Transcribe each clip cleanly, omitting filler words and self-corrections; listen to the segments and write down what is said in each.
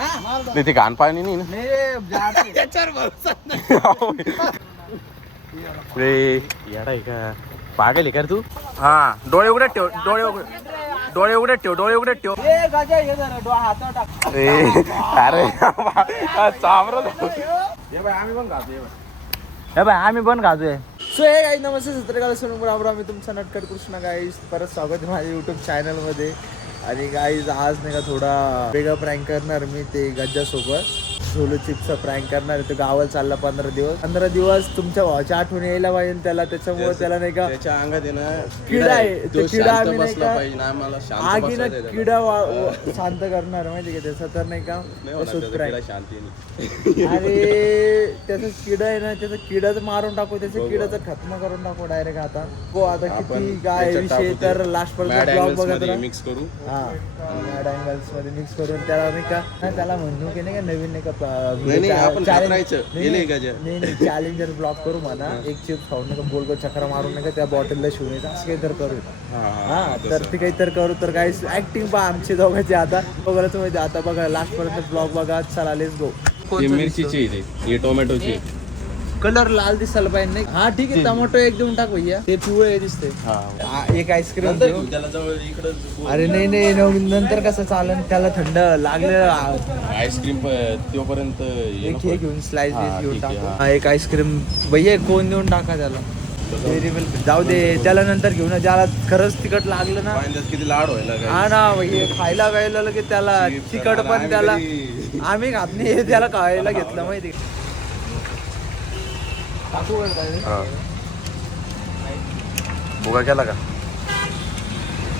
नाही ते घाण पाणी नाही ना रे येडा आहे का पागल आहे का रे तू हा डोळे उघडे ठेव डोळे उघडे ठेव अरे आम्ही पण खातोय सो हे गाईज नमस्ते सत्रकाला सोनूराबरा मी तुमचा नटखट कृष्णा गाईज परत स्वागत आहे माझ्या युट्यूब चॅनलमध्ये. आणि गाईज आज नाही का थोडा वेगळा प्रँक करणार मी ते गज्जासोबत सोलो चिप्सचा प्रँक करणार आहे. तो गावाला चालला 15 दिवस तुमच्या भावाची आठवण यायला पाहिजे त्याला, त्याच्यामुळे त्याला नाही का त्याच्या अंगात आहे ना किडा आहे. तो किडा आम्ही नाही का आगीनं शांत किडा शांत करणार माहिती का त्याचा, तर नाही का अरे त्याचा किडा आहे ना, त्याचा किडाच मारून टाकू, त्याच्या किडाचा खत्म करून टाकू डायरेक्ट. आता हो आता किती काय विषय तर लास्ट पर्यंत ब्लॉग बघत मिक्स करू हा मॅड अँगल्स मध्ये मिक्स करून त्याला नाही का त्याला म्हणू की नाही का नवीन नाही का चॅलेंजर ब्लॉग करू म्हणा. एक चिप्स खाऊन नाही का गोल गोल चक्र मारून नाही का त्या बॉटलला शिवून येतं असं काही तर करू. हा तर ते काही तर करू. तर काही ऍक्टिंग पहा आमची दोघांची आता बघायला माहिती. आता बघा लास्ट पर्यंत ब्लॉग बघा. चला लेट्स गो. मिरचीची हे टोमॅटोची कलर लाल दिसायला पाहिजे नाही. हा ठीक आहे टोमॅटो एक देऊन टाक भैया. ते पिवळे दिसते. एक आईस्क्रीम अरे नाही नंतर कसं चालन त्याला थंड लागलेलं आईस्क्रीम तोपर्यंत हे घेऊन स्लाइस घेऊन टाका. एक आईस्क्रीम भैया कोण देऊन टाका त्याला. जाऊ दे त्याला नंतर घेऊन. ज्याला खरंच तिखट लागलं ना किती लाड व्हायला हा ना भैया खायला गायला की त्याला तिखट पण त्याला आम्ही खात नाही त्याला खायला घेतलं माहिती. बोगा केला का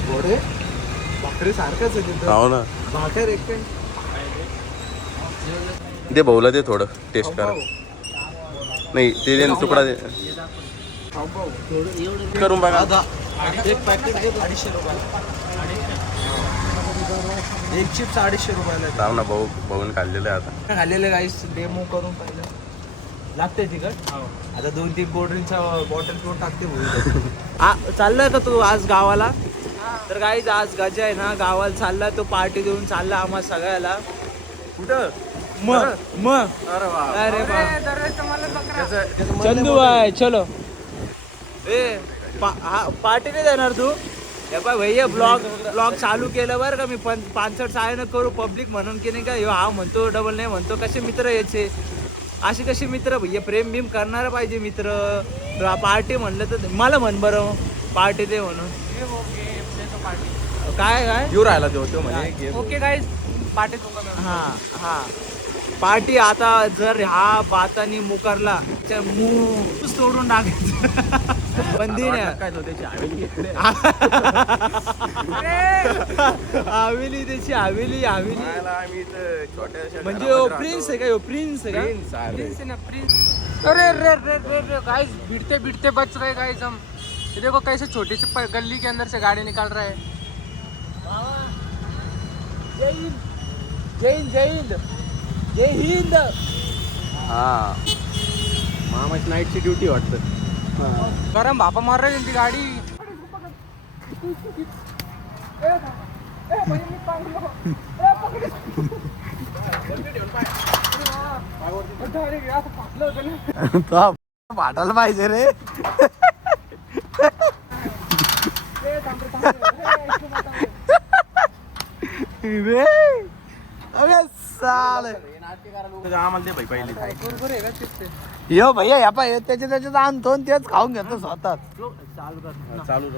घोडे भाकरी सारखंच आहे हो ना भाकर एक दे भाऊला दे थोडं टेस्ट करा. नाही ते दे तुकडा दे करून बघा. एक पॅकेट 250 रुपयाला. एक चिप्स 250 रुपयाला. जाऊ ना भाऊ भाऊन खाल्लेलं आहे आता. खाल्लेले गाईस डेमो करून पाहिलं लागते तिकट. आता 2-3 कोल्ड्रिंकचा बॉटल पिऊन टाकते. चाललाय का तू आज गावाला? तर गाईज आज गजा आहे ना गावाला चालला. तो पार्टी देऊन चालला आम्हा सगळ्याला. कुठं मग अरे चंदू भाई चलो पार्टी नाही देणार तू? भैया ब्लॉग चालू केलं बरं का मी. 65 सायनं करू पब्लिक म्हणून की नाही का हा म्हणतो डबल नाही म्हणतो. कसे मित्र यायचे असे कसे मित्र भैया. प्रेम बिम करणार पाहिजे मित्र. पार्टी म्हणलं तर मला म्हण बरं पार्टी दे म्हणून. काय येऊ राहिला तो म्हणे ओके गाईज पार्टी. हा पार्टी. आता जर हा बातानी मुकारला मूस तोडून टाकायचं. बंदी काय हवेली त्याची हवेली म्हणजे प्रिन्स आहे का? प्रिन्स आहे का? प्रिन्स आहे ना प्रिन्स. अरे रे रे रे रे गाइस बीटते बच रहे गाइस हम. ये देखो कैसे छोटी सी गली के अंदर से गाड़ी निकाल रहा है. जय हिंद जय हिंद जय हिंद. हा मामाची नाईटची ड्युटी वाटतं. गरम भापा मार रही थी गाड़ी. वाटायला पाहिजे रे. आम्हाला ते भाई पहिले यो भैया या पाय त्याच्यात आणतो तेच खाऊन घेतो स्वतः. चालू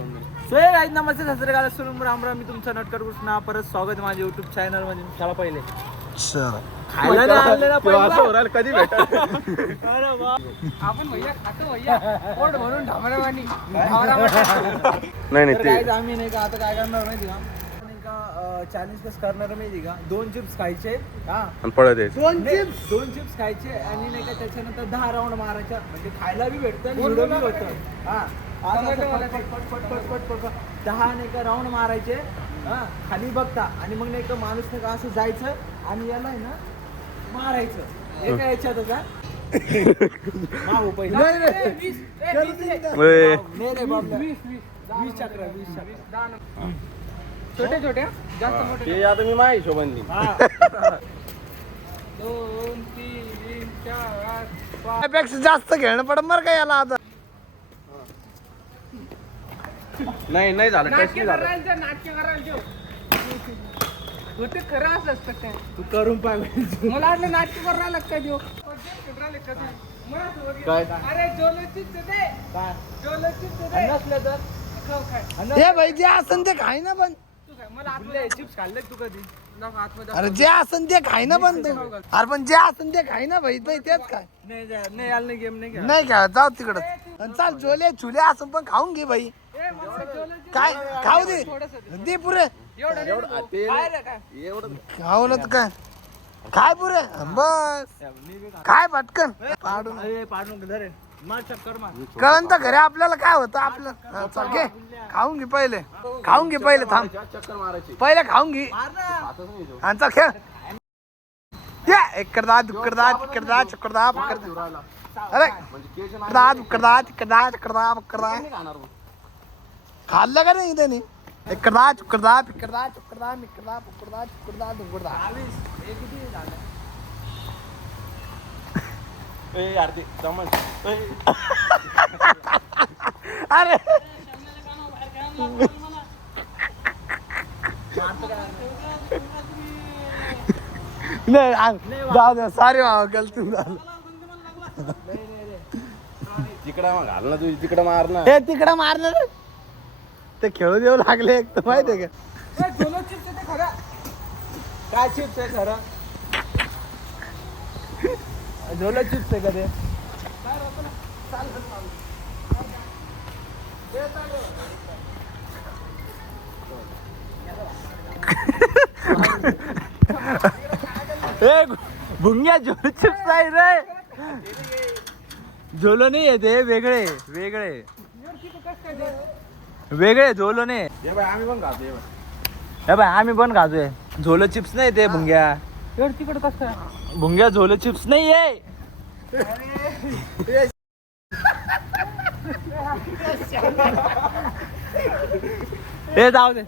नमस्ते सत्रकाला सोनूम राम राम. मी तुमचा नटखट कृष्णा परत स्वागत आहे माझ्या युट्यूब चॅनल मध्ये. चला पहिले खायला कधी भेट. आपण भैया खातो भैया पोट भरून ढामरावानी. नाही ते आम्ही नाही का आता काय करणार माहिती का चॅलेंज कसं करणार माहिती का. 2 चिप्स खायचे पळत 2 चिप्स खायचे आणि नाही का त्याच्यानंतर 10 राऊंड मारायच्या. म्हणजे खायला बी भेटतं आणि व्हिडिओ बी होतं. पट 10 नाही का राऊंड मारायचे. खाली बघता आणि मग नाही का माणूस नाही का असं जायचं आणि याला आहे ना मारायचं. एका याच्यात का मागू पहिला 20 चक्र. छोटे छोटे जास्त मोठे. ते आता मी माझ्या हिशोबाने 2 3 4 5. त्यापेक्षा जास्त खेळणं पडत बरं का याला आता. नाही नाही झालं, टच नाटके नाही झालं. करायचं, नाटके करायचं. होते खरं असं असतं काय. तू करून पाय. मला वाटलं नाटके करायला का देऊ. काय? अरे जोलोचीच दे. काय जोलोचीच दे. नसलं तर खाऊ काय. हे भाई जे असन ते खाय ना पण. तू काय मला आतमध्ये चिप्स खाल्ले तू कधी. नको आतमध्ये. अरे जे असन ते खाय ना पण तू. अरे पण जे असन ते खाय ना भाई, तेच काय. नाही आलं नाही गेम नाही नाही का, जाऊ तिकडं. चाल जोले चुले असं पण खाऊन घे भाई. काय खाऊ दे, दे पुरे खाऊ ना, काय काय पुरे बस. काय पटकन पाडून कळण तर घरी आपल्याला काय होतं आपलं. चल घे, खाऊन घे पहिले, खाऊन घे पहिले, थांब चक्कर मारायची. पहिले खाऊन घे आणि चल खेळ. इकडदा दुकडदा तिकडदा चकडदा पकडदा. अरे इकडदा दुकडदा तिकडदा चकडदा पकडदा. खाल्लं का नाही त्यांनी. इकडदा चुकडदा पिकडदा चुकडदा मिकडदा पुकडदा चुकडदा दुकडदा. अरे नाही जाऊ दे, सारे गलती झालं. तिकडं मग घाल ना, तू तिकडं मार ना. हे तिकडं मारणार ते खेळू देऊ लागले एक तर माहितीये का. जोलो चिप्स ते खरं. काय चिप्स आहे खरं. झोला चिप्स आहे का ते. भुंग्या झोलो चिप्स आहे रे. झोलो नाही येते, वेगळे वेगळे वेगळे झोलो नाही. हे बाय आम्ही पण खातो. हे बाय आम्ही पण खातोय. झोलो चिप्स नाही ते भुंग्या. तिकडे कसं काय. भुंग्या झोलो चिप्स नाही आहे. हे जाऊ दे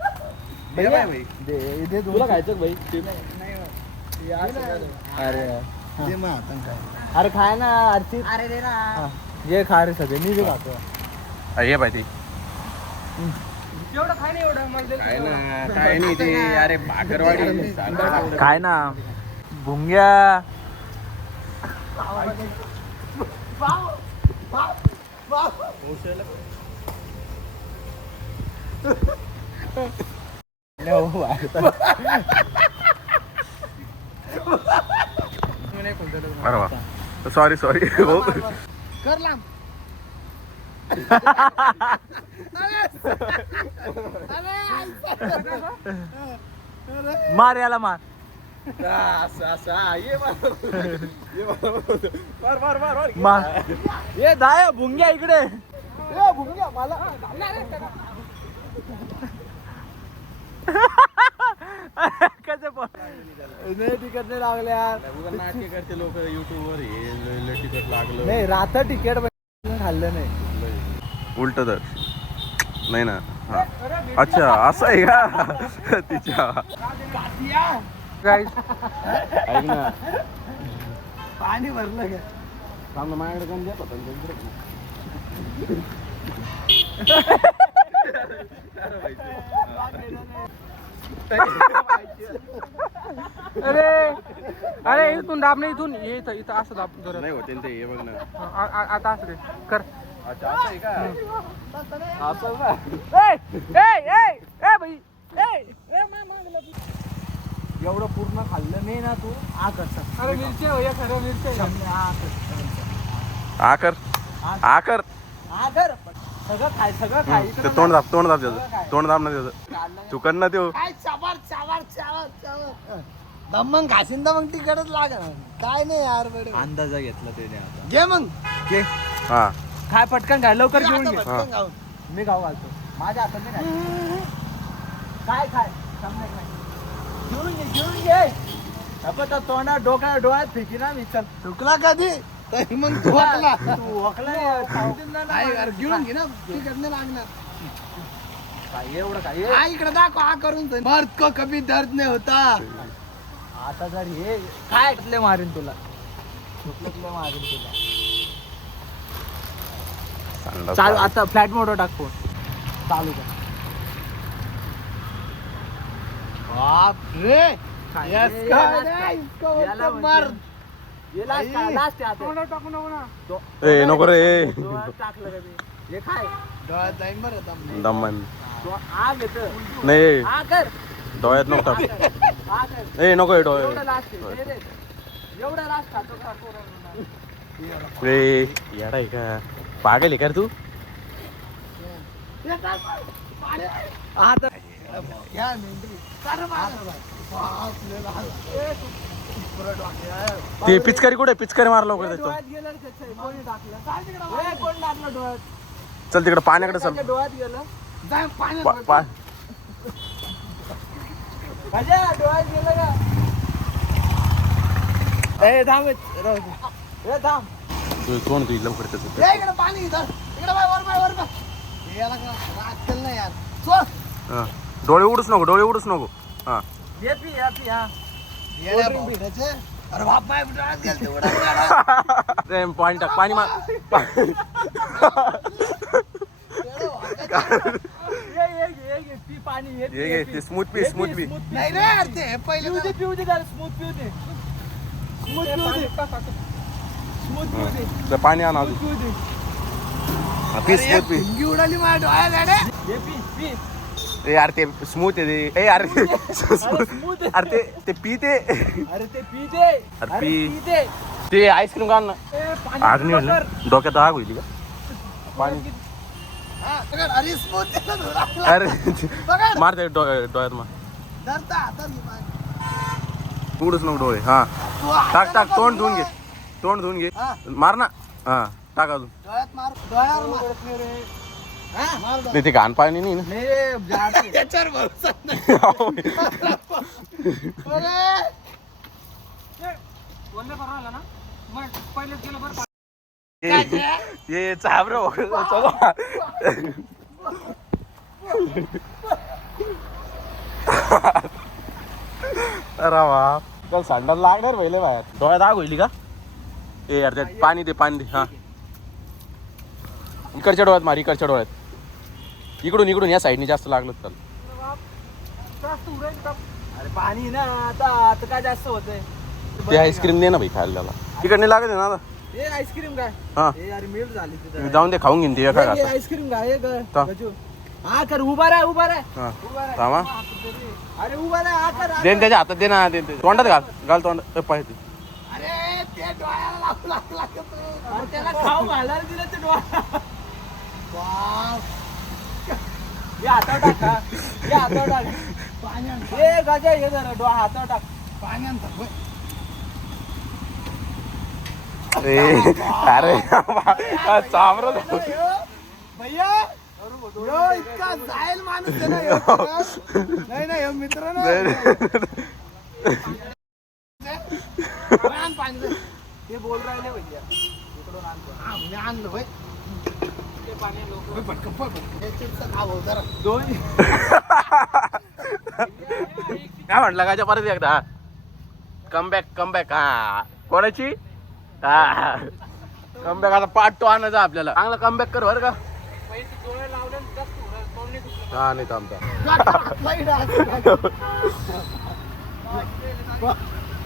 दे तुला खायचं भाई. अरे अरे खाय ना आरती. अरे दे ना, जे खा रे सगळे, मी बी खातो. हे पाहिजे एवढं खाय नाही, एवढं मला काय ना, काय नाही ते. अरे भाकरवाडी काय ना भुंग्या. अरे वा, सॉरी सॉरी. कर लांब. मार याला मार. मार. ये दाय भुंग्या इकडे. भुंग्या मला कसं नाही तिकट नाही लागले यार. नाटके करते लोक युट्यूब वर. हे तिकट लागलं नाही राहता तिकीट खाल्लं नाही. उलट तर नाही ना. हा. अच्छा असं आहे का तिच्या. गाईस ऐक ना, पाणी भरलं का. थांब ना, माझ्याकडे गंज येत होता अरे अरे इथून दाब नाही, इथून ये इथं इथं असं दाब जरा. नाही होते ते. हे बघ ना. आता असं दे कर. अच्छा असं आहे का. असं का. एवढं पूर्ण खाल्लं नाही ना तू. अरे मिरची भैया, खरं मिरची. आकर आकर सगळं खाय, सगळं खाय. ते तोंड दाब त्याचं. तोंड दाब ना त्याचं. तू कर ना त्यो. काय चावर चावर चावर चावर. दमन खाशीन तर मग तिकडच लागणार. काय नाही यार बडे. अंदाजा घेतला त्याने आता. घे मग घे. हा काय पटकन घ्या, लवकर जेवून घे. पटकन खाऊन. मी खाऊ घालतो. माझ्या हातात नाही खायचं. काय खाय समजत नाही. घेऊन घे. आपण तोंडात डोक्यात डोळ्यात फेकी ना मी. चल चुकला कधी तर मग तू ओकला. घेऊन घे ना, तिकडनं लागणार. काय एवढं काय इकडे दाखव. हा करून मर्द को कभी दर्द नाही होता. आता जर हे काय कुठले मारेन तुला कुठले मारेन तुला चालू आता फ्लॅट मोडवर टाक फोन चालू कर बाप रे नको रे टाकलं का हे काय डोळ्यात जाईन बरं दमन आग येत नाही कर डोळ्यात नको टाक ए नको डोळे एवढा लास्ट खातो का रे यार आहे का पागल आहे का रे तू ते पिचकारी कुठे पिचकारी मारला लवकर त्याचं चल तिकडे पाण्याकडे चल डोळ्यात गेलं डोळ्यात गेलं का थांब थांब कोण तू लवकर त्याचं इकडे पाणी इकडे नाही यार हा. डोळे उडूच नको हा अरे बाप माय डोळ्यात गेलं पाणी टाक पाणी मार पाणी ते स्मूथ पी नाही रे यार ते पहिले पिऊ दे स्मूथ पिऊ दे पाणी आण अजून पी स्मूथ पी उडाली माझ्या डोळ्यात ए यार ते स्मूथ आहे ते ए यार अरे ते पी ते अरे ते पी दे अरे पी ते आईस्क्रीम का ना आग नाही होईल ना? डोक्यात आग होईल का पाणी अरे स्मूथ अरे मारते डोळ्यात मार उडूच नको डोळे हा टाक तोंड धुवून घे मार ना हा टाक अजून नाही ते घाण पाणी नाही ना ये चाबरो चलो अरे वा चल संडास लागणार पहिले बाहेर डोळ्यात आग होईल का ए यार ते पाणी दे हा इकडच्या डोळ्यात मार इकडच्या डोळ्यात इकडून या साईडने जास्त लागलं तर अरे पाणी ना आता काय जास्त होतंय ते आईस्क्रीम दे ना भाई खायला त्याला इकडे लागत आहे ना आता हे आईस्क्रीम काय हा यार मिळत झाली तिथं जाऊन दे खाऊन घेईन ते एका घासात. आईस्क्रीम काय था. हा कर उभा राह हा थांबा अरे उभा राह कर देन त्याच्या हातात दे ना देन तोंडात घाल तोंडात पाहिजे अरे ते डोळ्याला लागला अरे त्याला खाऊ घालायला दिलं ते डोळा हे हातावर टाक हे हातावर टाक हे गाजा हे जरा डोळा हातावर टाक पाण्यात अरे चामर भैया इतका जाईल माणूस आहे ना नाही मित्र ते बोल राहिले भैया इकडून आणलं भाई काय म्हटलं काच्या परत एकदा कमबॅक हा कोणाची हा कमबॅक आता पार्ट 2 आणायचा आपल्याला चांगला कमबॅक कर बरं का हा नाही थांबता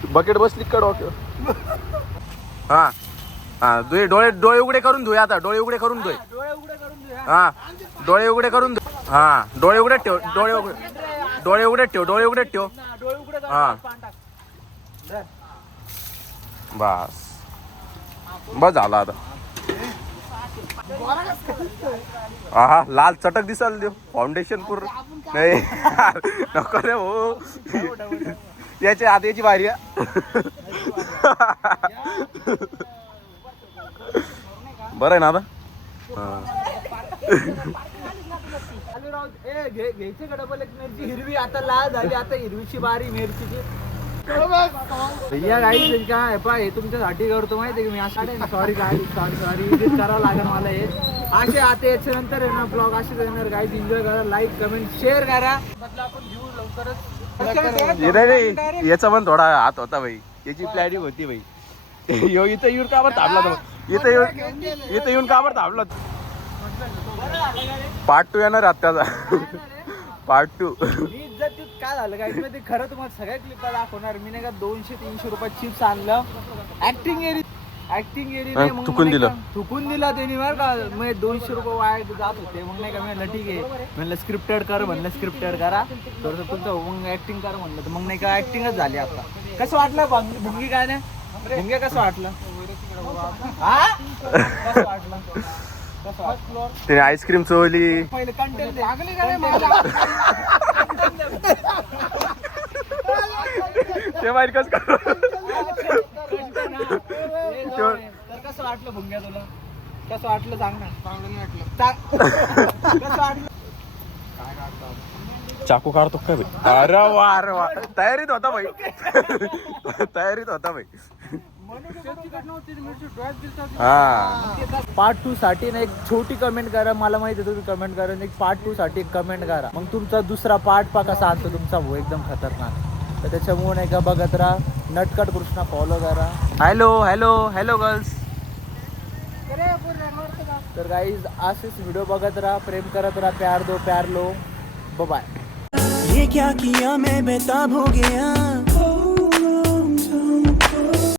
बकेट बसली का डोक्यावर हा हा डोळे उघडे करून धुय आता डोळे उघडे करून धुय हा डोळे उघडे करून हा डोळे उघडे ठेव हा बस झाला आता हा लाल चटक दिसायला देऊ फाउंडेशन पूर्ण नाही नको रे हो याच्या आत याची भारी बरं आहे ना आता घ्यायचे का डबल एक मिरची हिरवी आता लाल झाली आता हिरवीची बारी मिरचीची भैया गाई काय पाय हे तुमच्यासाठी करतो माहिती की मी असं सॉरी एडिट करावं लागेल मला हे असे आता याच्या नंतर आहे ना ब्लॉग असेच येणार गाईज एन्जॉय करा लाईक कमेंट शेअर करा म्हटलं आपण घेऊ लवकरच नाही याचा पण थोडा हात होता भाई, याची प्लॅनिंग होती भाई. यो इथं येऊन का बरं थांबला तो, इथं येऊन का बरं थांबला. पार्ट 2 येणार आहे त्याचा. पार्ट 2. मी जर ते काय झालं काय ते खरं तुम्हाला सगळ्या क्लिपला दाखवणार. मी नाही का 200-300 रुपये चिप्स आणलं. ऍक्टिंग एरी थुकून दिलं. थुकून दिला त्यांनी बरं का. मग 200 रुपये वाया जात होते. मग नाही का मी ठीक आहे म्हणलं स्क्रिप्टेड करा तर तुमचं मग ऍक्टिंग कर म्हणलं. तर मग नाही का ऍक्टिंगच झाली आता. कसं वाटलं भुंगी काय नाही भुंगे कसं वाटलं हा कसं वाटलं त्याने आईस्क्रीम चोरली. पहिले कंटेंट ते माहिती कसं कर. तर कसं वाटलं भुंग्या तुला कसं वाटलं सांग ना. चांगलं नाही वाटलं कसं वाटलं. चाकू काढतो काय भाई. अरे वा तयारीत होता भाई. तयारीत होता भाई. हा पार्ट 2 साठी ना एक छोटी कमेंट करा. मला माहिती आहे तुम्ही कमेंट करा. एक पार्ट 2 साठी एक कमेंट करा. मग तुमचा दुसरा पार्ट कसा आणतो तुमचा भाऊ एकदम खतरनाक. तर त्याच्यामुळे नाही का बघत राहा. नटखट कृष्णा फॉलो करा. Hello girls. तर गाईज असेच व्हिडिओ बघत राहा. प्रेम करत राहा. प्यार दो प्यार लो. बाय. ये क्या किया मैं बेताब हो गया.